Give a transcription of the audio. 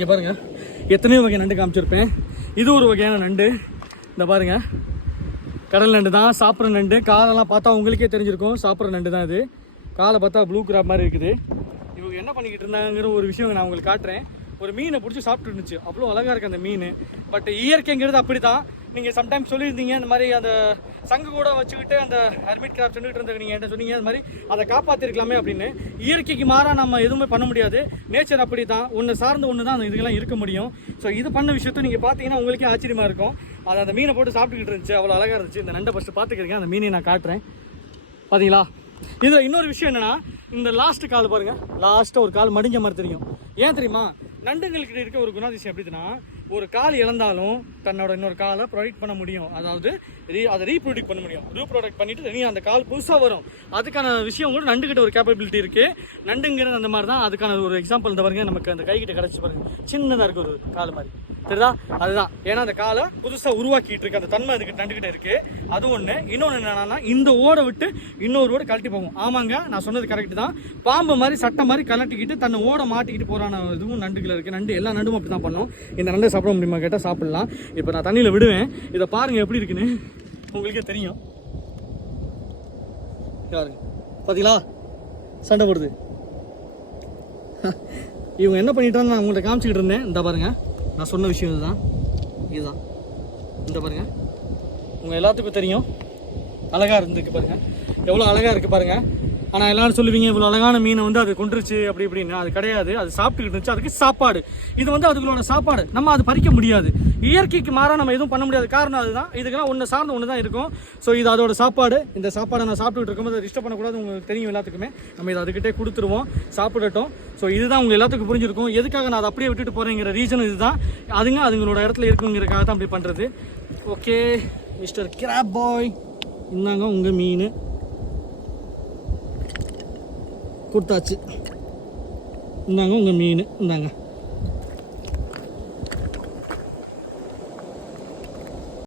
இங்கே பாருங்கள், எத்தனையோ வகை நண்டு காமிச்சிருப்பேன். இது ஒரு வகையான நண்டு. இந்த பாருங்கள், கடல் நண்டு தான், சாப்பிட்ற நண்டு. காலெல்லாம் பார்த்தா உங்களுக்கே தெரிஞ்சிருக்கும், சாப்பிட்ற நண்டு தான் இது. காலை பார்த்தா ப்ளூ கிராப் மாதிரி இருக்குது. இவங்க என்ன பண்ணிக்கிட்டு இருந்தாங்கிற ஒரு விஷயம் நான் உங்களுக்கு காட்டுறேன். ஒரு மீனை பிடிச்சி சாப்பிட்டு இருந்துச்சு, அவ்வளோ அழகாக இருக்குது அந்த மீன். பட் இயற்கைங்கிறது அப்படி தான். நீங்கள் சம்டைம்ஸ் சொல்லியிருந்தீங்க இந்த மாதிரி அந்த சங்கு கூட வச்சுக்கிட்டு அந்த ஹெர்மிட் கிராப் சொல்லிட்டு இருந்தது, நீங்கள் என்ன சொன்னீங்க அது மாதிரி அதை காப்பாற்றிருக்கலாமே அப்படின்னு. இயற்கைக்கு மாறாக நம்ம எதுவுமே பண்ண முடியாது. நேச்சர் அப்படி தான், ஒன்று சார்ந்த ஒன்று தான் அந்த இதுக்கெல்லாம் இருக்க முடியும். ஸோ இது பண்ண விஷயத்தை நீங்கள் பார்த்தீங்கன்னா உங்களுக்கே ஆச்சரியமாக இருக்கும். அதை அந்த மீனை போட்டு சாப்பிட்டுக்கிட்டு இருந்துச்சு, அவ்வளோ அழகாக இருந்துச்சு. இந்த நண்டை ஃபஸ்ட்டு பார்த்துக்கிறீங்க, அந்த மீனை நான் காட்டுறேன். பார்த்தீங்களா? இதில் இன்னொரு விஷயம் என்னென்னா, இந்த லாஸ்ட்டு கால் பாருங்கள், லாஸ்ட்டாக ஒரு கால் மடிஞ்ச மாதிரி தெரியும். ஏன் தெரியுமா? நண்டுங்கள்கிட்ட இருக்க ஒரு குணாதிசயம் எப்படின்னா, ஒரு கால் இழந்தாலும் தன்னோட இன்னொரு காலை ப்ரொடக்ட் பண்ண முடியும். அதாவது அதை ரீப்ரொடக்ட் பண்ண முடியும். ரீப்ரொடக்ட் பண்ணிட்டு தனியாக அந்த கால் புதுசாக வரும். அதுக்கான விஷயம் கூட நண்டுகிட்ட ஒரு கேப்பபிலிட்டி இருக்குது. நண்டுங்கிறது அந்த மாதிரி தான். அதுக்கான ஒரு எக்ஸாம்பிள் இந்த பாருங்க, நமக்கு அந்த கைகிட்ட கிடச்சி பாருங்க, சின்னதாக இருக்குது ஒரு கால் மாதிரி, சரிதா? அதுதான், ஏன்னா அந்த காலை புதுசாக உருவாக்கிட்டு இருக்கு, அந்த தன்மை அதுக்கு நண்டுகிட்ட இருக்குது. அது ஒன்று. இன்னொன்று என்னன்னா, இந்த ஓடை விட்டு இன்னொரு ஓடை கழட்டி போகும். ஆமாங்க, நான் சொன்னது கரெக்டு தான். பாம்பு மாதிரி சட்டை மாதிரி கலட்டிக்கிட்டு தன்னை ஓட மாட்டிக்கிட்டு போகிறான இதுவும் நண்டுகள் இருக்குது. நண்டு எல்லா நண்டும் அப்படி தான் பண்ணும். இந்த நண்டை சாப்பிட முடியுமா கேட்டால் சாப்பிட்லாம். இப்போ நான் தண்ணியில் விடுவேன், இதை பாருங்கள் எப்படி இருக்குன்னு உங்களுக்கே தெரியும். பாருங்க, பார்த்தீங்களா சண்டை போடுது. இவங்க என்ன பண்ணிட்டான்னு நான் உங்கள்கிட்ட காமிச்சிக்கிட்டு இருந்தேன். இந்த பாருங்கள், நான் சொன்ன விஷயம் இதுதான். இந்த பாருங்கள், உங்கள் எல்லாத்துக்கும் தெரியும், அழகாக இருந்துருக்கு பாருங்கள், எவ்வளோ அழகாக இருக்குது பாருங்கள். ஆனால் எல்லோரும் சொல்லுவீங்க, இவ்வளோ அழகான மீனை வந்து அது கொண்டுருச்சு அப்படி இப்படின்னு. அது கிடையாது, அது சாப்பிட்டுக்கிட்டு இருந்துச்சு, அதுக்கு சாப்பாடு. இது வந்து அதுகளோட சாப்பாடு, நம்ம அது பறிக்க முடியாது. இயற்கைக்கு மாறாக நம்ம எதுவும் பண்ண முடியாது. காரணம் அதுதான், இதுக்கெல்லாம் ஒன்று சார்ந்த ஒன்று தான் இருக்கும். ஸோ இது அதோட சாப்பாடு. இந்த சாப்பாடை நான் சாப்பிட்டுக்கிட்டு இருக்கும்போது அதை டிஸ்டர்ப் பண்ணக்கூடாது, உங்களுக்கு தெரியும் எல்லாத்துக்குமே. நம்ம இதை அதுக்கிட்டே கொடுத்துருவோம், சாப்பிடட்டும். ஸோ இதுதான் உங்கள் எல்லாத்துக்கும் புரிஞ்சிருக்கும். எதுக்காக நான் அதை அப்படியே விட்டுட்டு போகிறேங்கிற ரீசன் இதுதான். அதுங்களோட இடத்துல இருக்குங்கிறதுக்காக தான் அப்படி பண்ணுறது. ஓகே மிஸ்டர் கிராப் பாய், இந்தாங்க உங்கள் மீன் கொடுத்தாச்சு. இந்தாங்க உங்கள் மீன், இந்தாங்க.